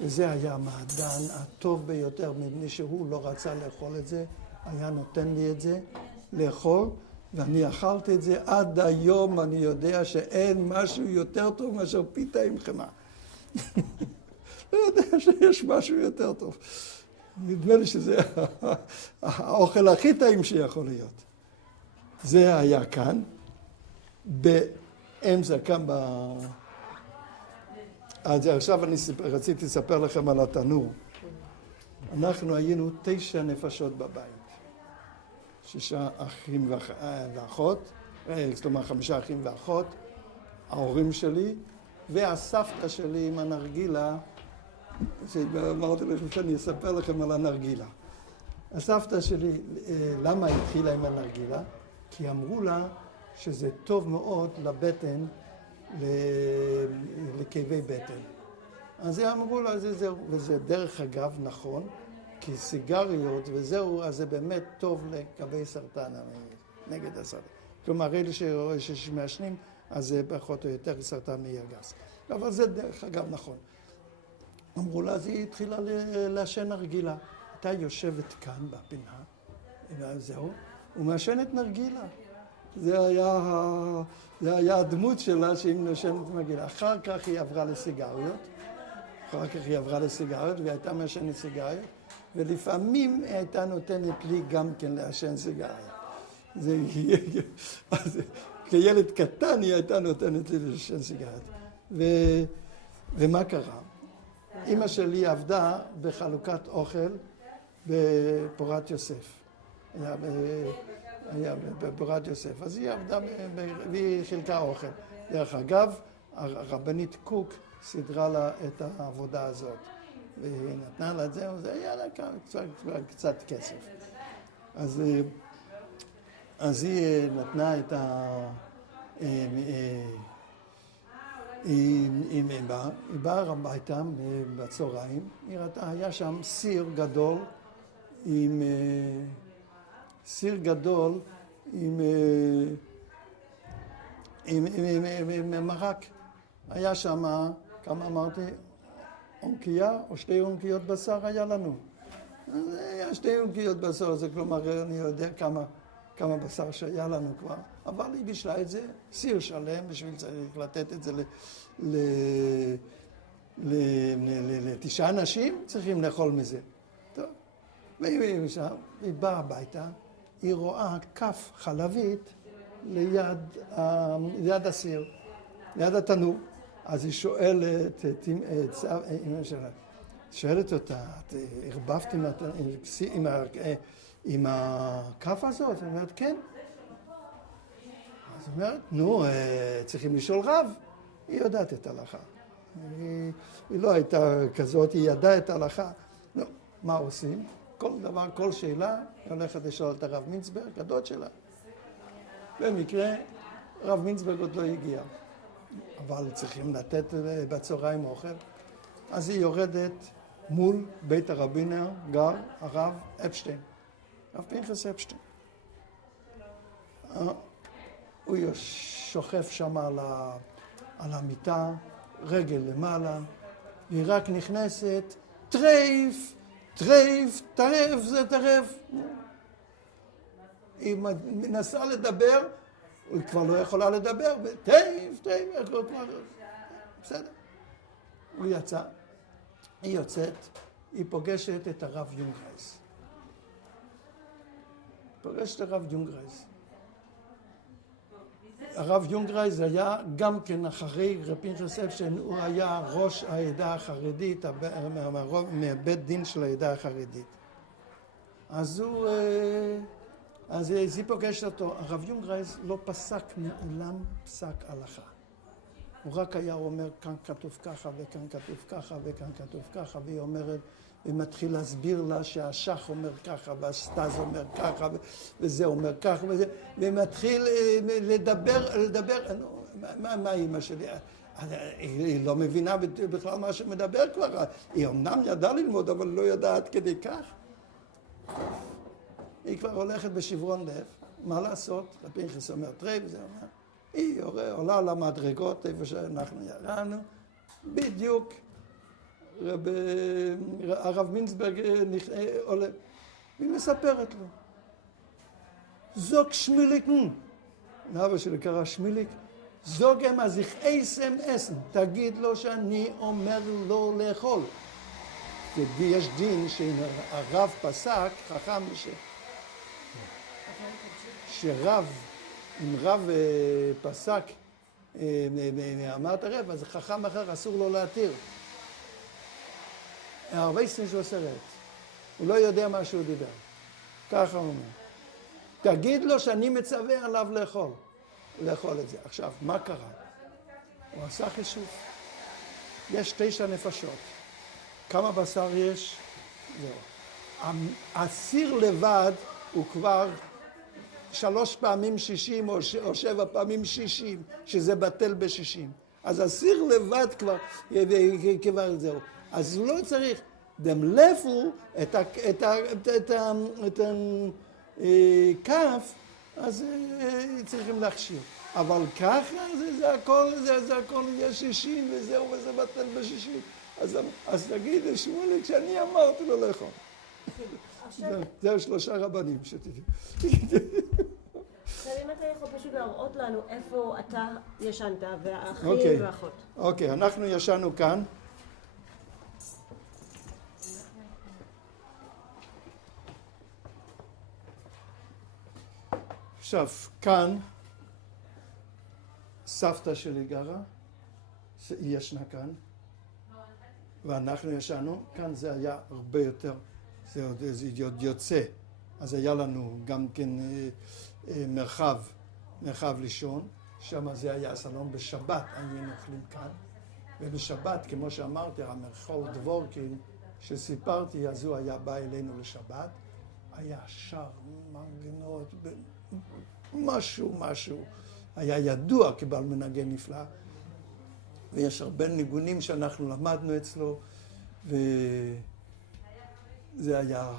וזה היה המעדן הטוב ביותר, מפני שהוא לא רצה לאכול את זה, היה נותן לי את זה לאכול, ואני אכלתי את זה עד היום, אני יודע שאין משהו יותר טוב מאשר פיתה עם חמאה. לא יודע שיש משהו יותר טוב. נדמה לי שזה האוכל הכי טעים שיכול להיות. זה היה כאן, באמצע, כאן אז עכשיו אני רציתי לספר לכם על התנור. אנחנו היינו 9 נפשות בבית. 6 אחים ואחות, כלומר 5 אחים ואחות, ההורים שלי, והסבתא שלי עם הנרגילה, שאמרתי לכם שאני אספר לכם על הנרגילה. הסבתא שלי, למה התחילה עם הנרגילה? כי אמרו לה שזה טוב מאוד לבטן, לכאבי בטן. אז אמרו לה, זהו, וזה דרך אגב נכון, כי סיגריות וזהו, אז זה באמת טוב לכאבי סרטן, נגד הסרטן. כלומר, אלה שמעשנים, אז זה פחות או יותר סרטן מעי הגס. אבל זה דרך אגב נכון. אמרו לה, אז היא התחילה לעשן נרגילה. הייתה יושבת כאן בפינה, זהו, ומעשנת נרגילה. זה היה הדמות שלה שהיא מעשנת נרגילה. אחר כך היא עברה לסיגריות, והיא הייתה מעשנת סיגריות, ולפעמים היא הייתה נותנת לי גם כן לעשן סיגריה. כילד קטן היא הייתה נותנת לי לעשן סיגריות. ומה קרה? אמא שלי עבדה בחלוקת אוכל בפורת יוסף. היה בפורת יוסף. אז היא עבדה והיא חילקה אוכל. דרך אגב, הרבנית קוק סידרה לה את העבודה הזאת. והיא נתנה לה את זה, וזה היה לה קצת כסף. אז היא נתנה את היא באה הביתה בצהריים, היה שם סיר גדול עם מרק. היה שם, כמה אמרתי, עונקייה או 2 עונקיות בשר היה לנו. היה 2 עונקיות בשר, זה כלומר אני יודע כמה בשר שהיה לנו כבר, אבל היא בישלה את זה, סיר שלם, בשביל צריך לתת את זה ל9 אנשים, צריכים לאכול מזה. טוב, והיא באה הביתה, היא רואה כף חלבית ליד הסיר, ליד התנור. אז היא שואלת את אמא שלה, שואלת אותה, את הרבבת עם הכף הזאת? היא אומרת, כן. אז היא אומרת, נו, צריכים לשאול רב. היא יודעת את ההלכה. היא לא הייתה כזאת, היא ידעה את ההלכה. נו, מה עושים? כל דבר, כל שאלה, היא הולכת לשאול את הרב מינצברג, הדוד שלה. במקרה, רב מינצברג עוד לא הגיע. אבל צריכים לתת בצהריים אוכל. אז היא יורדת מול בית הרבינר, גר הרב אפשטיין. הרב פנחס אפשטיין. הוא שוכב שם על המיטה, רגל למעלה, היא רק נכנסת, טרייף, טרף, זה טרף. היא מנסה לדבר, היא כבר לא יכולה לדבר, טרף, בסדר. הוא יצא, היא יוצאת, היא פוגשת את הרב יונגרייס. הרב יונגרייס היה גם כן אחרי רב פנחס אפשטיין, הוא היה ראש העדה החרדית, מבית דין של העדה החרדית. אז היא פוגשת אותו. הרב יונגרייס לא פסק מעולם פסק הלכה. הוא רק היה אומר, כאן כתוב ככה, וכאן כתוב ככה, וכאן כתוב ככה, והיא אומרת, ומתחיל להסביר לה שהשח אומר ככה, והסטז אומר ככה, וזה אומר ככה, ומתחיל לדבר, מה אמא שלי? היא לא מבינה בכלל מה שמדבר כבר. היא אמנם ידעה ללמוד, אבל לא יודעת כדי כך. היא כבר הולכת בשברון לב. מה לעשות? רבי פנחס אומר טרייב, זה אומר. היא עולה למדרגות, איפה שאנחנו ירדנו. בדיוק. הרב מינסברג עולה. והיא מספרת לו. זוג שמיליק, לאבא שלי קרא שמיליק, זוג הם אז איך אסם אסן, תגיד לו שאני אומר לו לאכול. ויש דין שהרב פסק, חכם שרב, אם רב פסק מאמת הרב, אז חכם אחר אסור לו להתיר. הרבה סין שהוא סרט. הוא לא יודע מה שהוא דיבר. ככה הוא אומר. תגיד לו שאני מצווה עליו לאכול את זה. עכשיו, מה קרה? הוא עשה חישוב. יש 9 נפשות. כמה בשר יש? זהו. הסיר לבד הוא כבר 3 פעמים 60 או 7 פעמים 60, שזה בטל ב-60. אז הסיר לבד כבר זהו. אז הוא לא צריך. דמלפו את הכף, אז צריכים להכשיר. אבל ככה זה הכל יהיה 60 וזהו וזה בטל ב-60. אז תגיד לשמוליק שאני אמרתי לו לאכול. זהו 3 רבנים שתדעו. עכשיו אם אתה יכול פשוט להראות לנו איפה אתה ישנת והאחים והאחות. אוקיי, אנחנו ישנו כאן. עכשיו, כאן סבתא שלי גרה, היא ישנה כאן, ואנחנו ישנו, כאן זה היה הרבה יותר, זה עוד יוצא, אז היה לנו גם כן מרחב לישון, שם זה היה סלון בשבת, היינו אוכלים כאן, ובשבת, כמו שאמרתי, המרחוב דבורקין, שסיפרתי, אז הוא היה בא אלינו לשבת, היה שר מנגנות, משהו, היה ידוע כבעל מנגן נפלא, ויש הרבה ניגונים שאנחנו למדנו אצלו, וזה היה,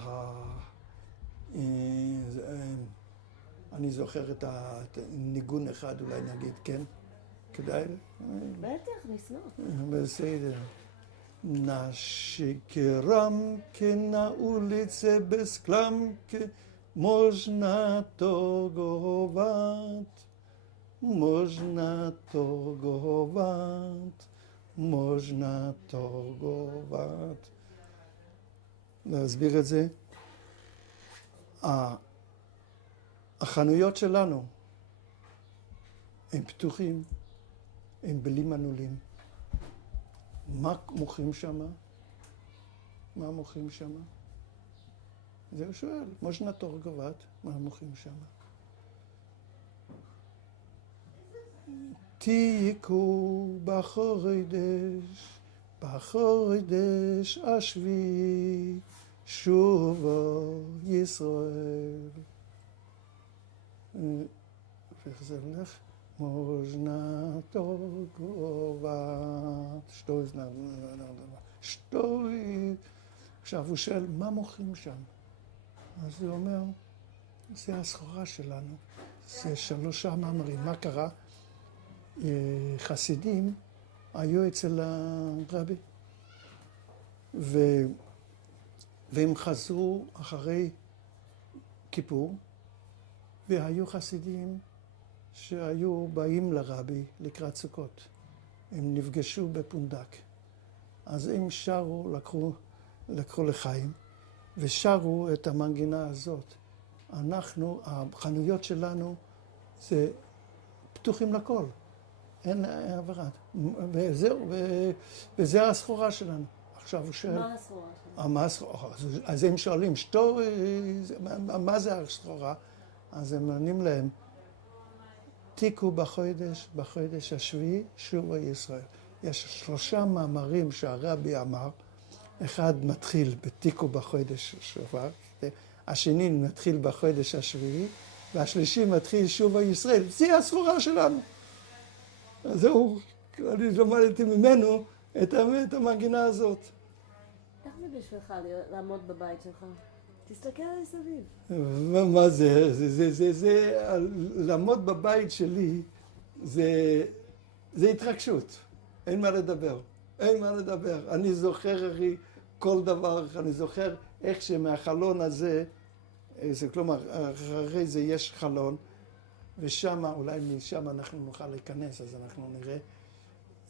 אני זוכר את הניגון אחד, אולי נגיד, כן? כדאי? בטח, נשמח. בסדר. Naši keramke na ulice bez klamke można torgować, można torgować, można torgować. להסביר את זה. החנויות שלנו הם פתוחים, הם בלי מנעולים. מה מוכרים שם? מה מוכרים שם? זה הוא שואל, מוז'נה תורגovat, מה מוכרים שם? תיקו בחודש השביעי שובו ישראל. ואיך זה הולך? Można torgować, שטוי. עכשיו הוא שואל, מה מוכרים שם? אז הוא אומר, זה הסחורה שלנו, זה 3 מאמרים. מה קרה? חסידים היו אצל הרבי, והם חזרו אחרי כיפור, והיו חסידים שהיו באים לרבי לקראת סוכות. הם נפגשו בפונדק. אז הם שרו, לקחו לחיים, ושרו את המנגינה הזאת. החנויות שלנו זה פתוחים לכל. אין עברת. וזהו, וזה הסחורה שלנו. עכשיו הוא שואל... מה הסחורה שלנו? אז הם שואלים, מה זה הסחורה? אז הם עונים להם, תיקו בחודש השביעי, שובו ישראל. יש 3 מאמרים שהרבי אמר, אחד מתחיל בתיקו בחודש שובר, השני מתחיל בחודש השביעי, והשלישי מתחיל שובו ישראל. זה הסחורה שלנו. זהו, אני למדתי ממנו את המנגינה הזאת. איך זה בשבילך לעמוד בבית שלך? תסתכל על סביב. מה זה? לעמוד בבית שלי זה התרגשות. אין מה לדבר. אני זוכר כל דבר, אני זוכר איך שמהחלון הזה, כלומר, אחרי זה יש חלון, ושם, אולי משם אנחנו נוכל להיכנס, אז אנחנו נראה.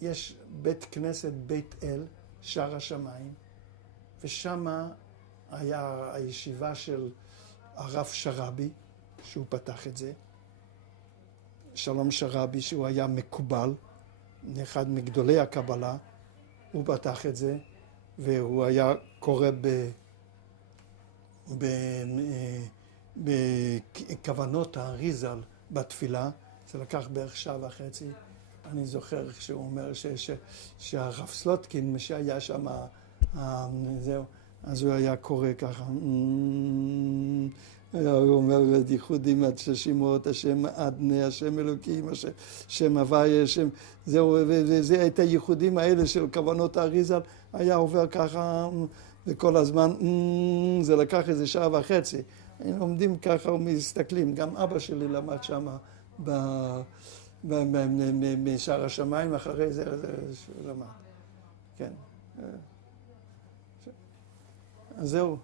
יש בית כנסת, בית אל, שער השמיים, ושם היה הישיבה של הרב שרבי, שהוא פתח את זה. שלום שרבי, שהוא היה מקובל, אחד מגדולי הקבלה, הוא פתח את זה, והוא היה קורא בכוונות האריזל בתפילה. זה לקח בערך שעה וחצי. אני זוכר שהוא אומר שהרב סלוטקין, שהיה שם, זהו, אז הוא היה קורא ככה. הוא אומר, ייחודים עד ששימות, השם אדני, השם אלוקים, השם הווי, השם... זהו, וזה את הייחודים האלה של כוונות האריזל, היה עובר ככה, וכל הזמן, זה לקח איזה שעה וחצי. הם עומדים ככה ומסתכלים. גם אבא שלי למד שם בשער השמיים, אחרי זה למד. כן. אז זהו.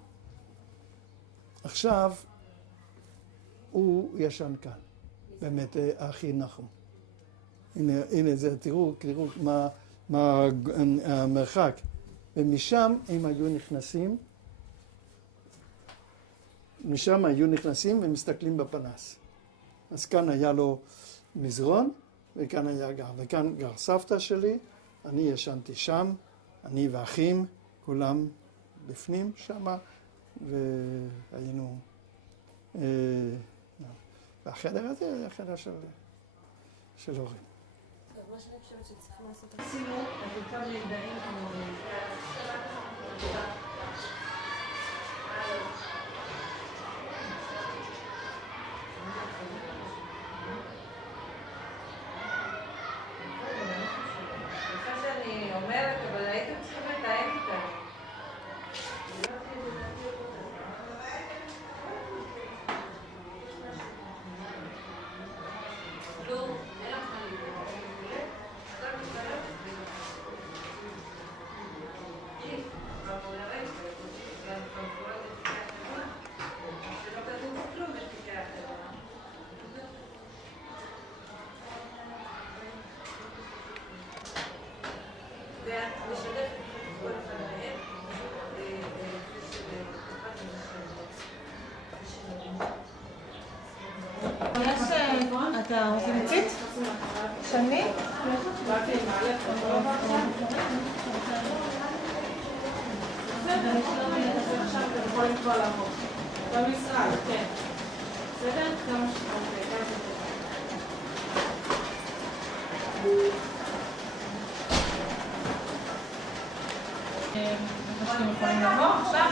עכשיו, הוא ישן כאן, באמת אחי נחום. הנה זה, תראו מה המרחק. ומשם הם היו נכנסים, ומסתכלים בפנס. אז כאן היה לו מזרון, וכאן היה גר. וכאן גר סבתא שלי, אני ישנתי שם, אני ואחים, כולם בפנים שמה, והיינו... והחדר הזה היה חדר של הורים. מה שאני חושבת שצריכים לעשות... עשינו את אותם לידעים כמו... אתה מצית? שני? במשרד, כן. בסדר? כמה שאתם יכולים לבוא עכשיו?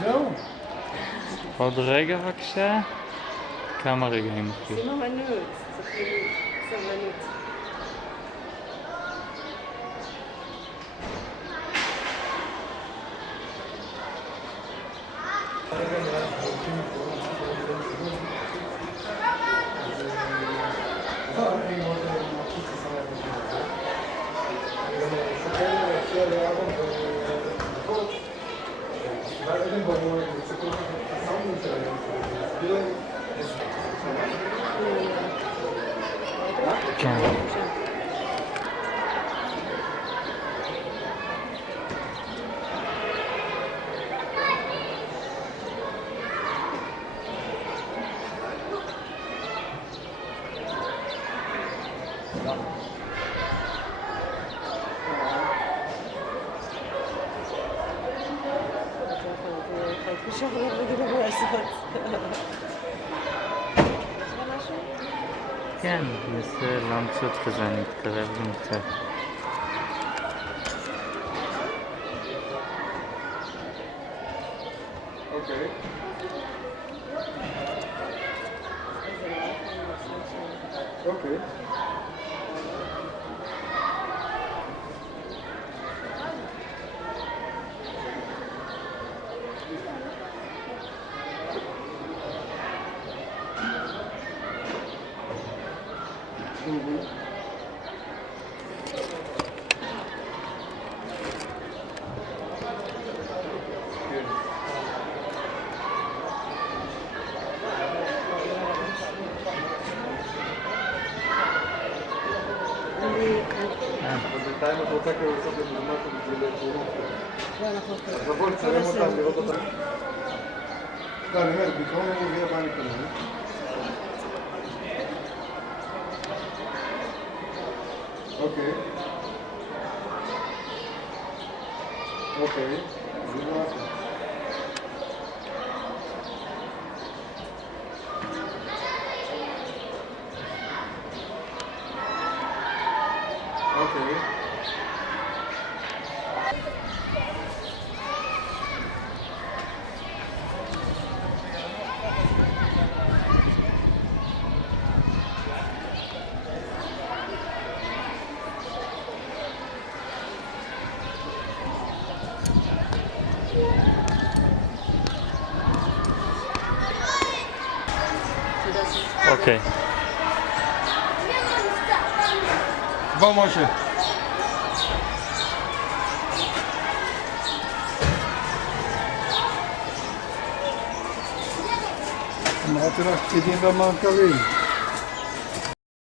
זהו. עוד רגע בבקשה. כמה רגעים אחי. שים אמנות, צריכים סבלנות. כן. כן, ננסה להמצאות כזה, אני אתקרב גם קצת. אוקיי. אוקיי. בינתיים את רוצה כאילו לעשות למטה בשביל תמונות. אז לבוא לצלם אותם, לראות אותם. לא, אני אומר, בעיקרון הוא מביא הבא נקראים. אוקיי. אוקיי. זה לא עשה. אוקיי. אוקיי. בוא משה. אמרתי לך פקידים במרכבים.